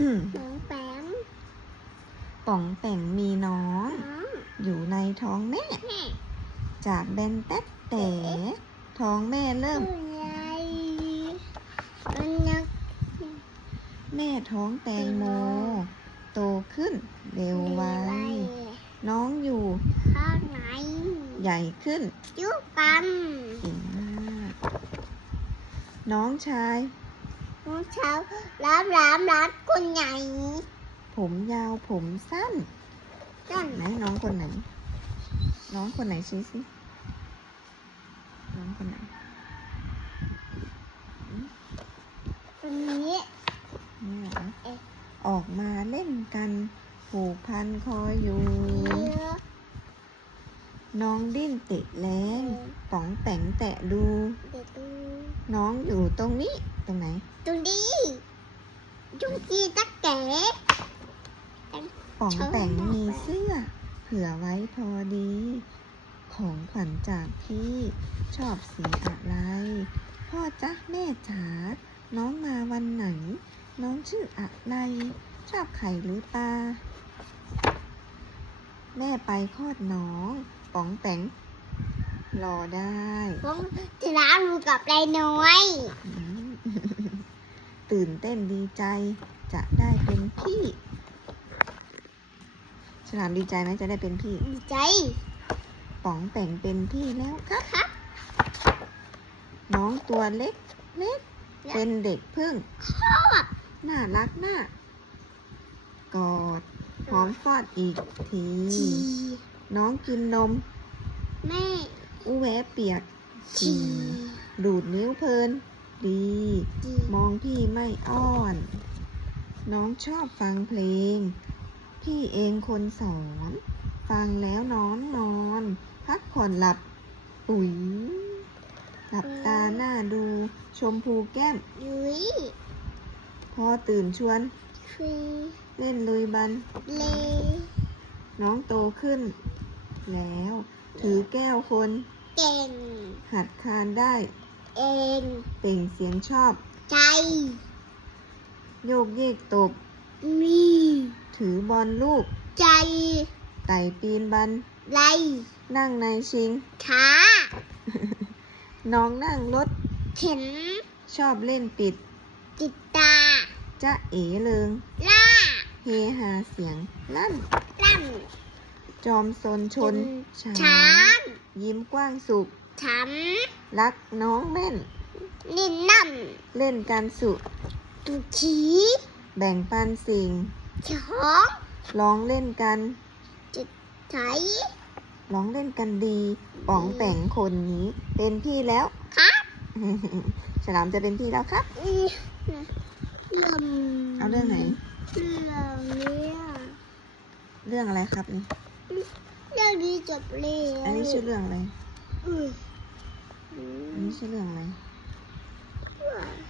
น้องแปมป๋องแป่งมีน้อง น้องอยู่ในท้องแม่ แม่จากแบนแต๊ดแต่ท้องแม่เริ่มผู้ใหญ่มันยังแม่ท้องแตงโม โตขึ้นเร็วไวน้องอยู่ข้างไหนใหญ่ขึ้นยุกัน เก่งมาก น้องชาย น้องเช้าร้านร้านร้านคนใหญ่ผมยาวผมสั้นนั่นไหนน้องคนไหน น้องคนไหนชี้สิน้องคนไหนคนนี้เนี่ยเหรอเอ๊ะออกมาเล่นกันผูกพันคอยอยู่เยอะ น้องดิ้นติดแรงป๋องแต่งแตะดู เด็กดูน้องอยู่ตรงนี้ ตรงไหน ตรงนี้จุงกีตักแก่ป๋องชอบแต่งมากมีเลยเสื้อ เผื่อไว้พอดี ของขวัญจากพี่ ชอบสีอะไร พ่อจ๊ะแม่จ๋า น้องมาวันไหน น้องชื่ออะไร ชอบไข่หรือปลา แม่ไปคลอดน้อง ป๋องแปงรอได้ผมจะน้ำดูกับไรน้อย อืมตื่นเต้นดีใจ จะได้เป็นพี่ฉลามดีใจไหมจะได้เป็นพี่ ดีใจ ป๋องแต่งเป็นพี่แล้วครับ ครับ น้องตัวเล็กเล็ก เป็นเด็กพึ่ง น่ารักมากกอด หอมฟอดอีกทีจี น้องกินนม แม่อู้แวะเปียกจีดูดนิ้วเพลินดีจีมองพี่ไม่อ้อน น้องชอบฟังเพลง พี่เองคนสอน ฟังแล้วนอนนอน พักผ่อนหลับอุ๊ยหลับตาหน้าดู ชมพูแก้ม ยุ้ยพอตื่นชวนฟรีเล่นลุยบันเลน้องโตขึ้น แล้ว ถือแก้วคน เก่ง หัดคานได้ เองเปล่งเสียงชอบ ใจ โยกเยกตบ มี ถือบอลลูก ใจ ไต่ปีนบัน ไร นั่งในชิง ช้า น้องนั่งรถ เข็น ชอบเล่นปิด ติดตา จะเอ๋เลิงล่า เฮฮาเสียงลั่นตั้ม จอมซนชนช้าช้างยิ้มกว้างสุขทรักน้องแม่นำนินนั่มเล่นกันสุตุชีแบ่งปันสิ่ง ช้องร้องเล่นกันจิตใจร้องเล่นกันดีป๋องแป่งคนนี้ เป็นพี่แล้ว ครับฉลามจะเป็นพี่แล้วครับ อืมเรื่องเอาเรื่องไหน เรื่องเนี้ยเรื่องอะไรครับนี่ เรื่องนี้จบแล้วอันนี้ชื่อเรื่องอะไร อืมอันนี้ชื่อเรื่องอะไรอืม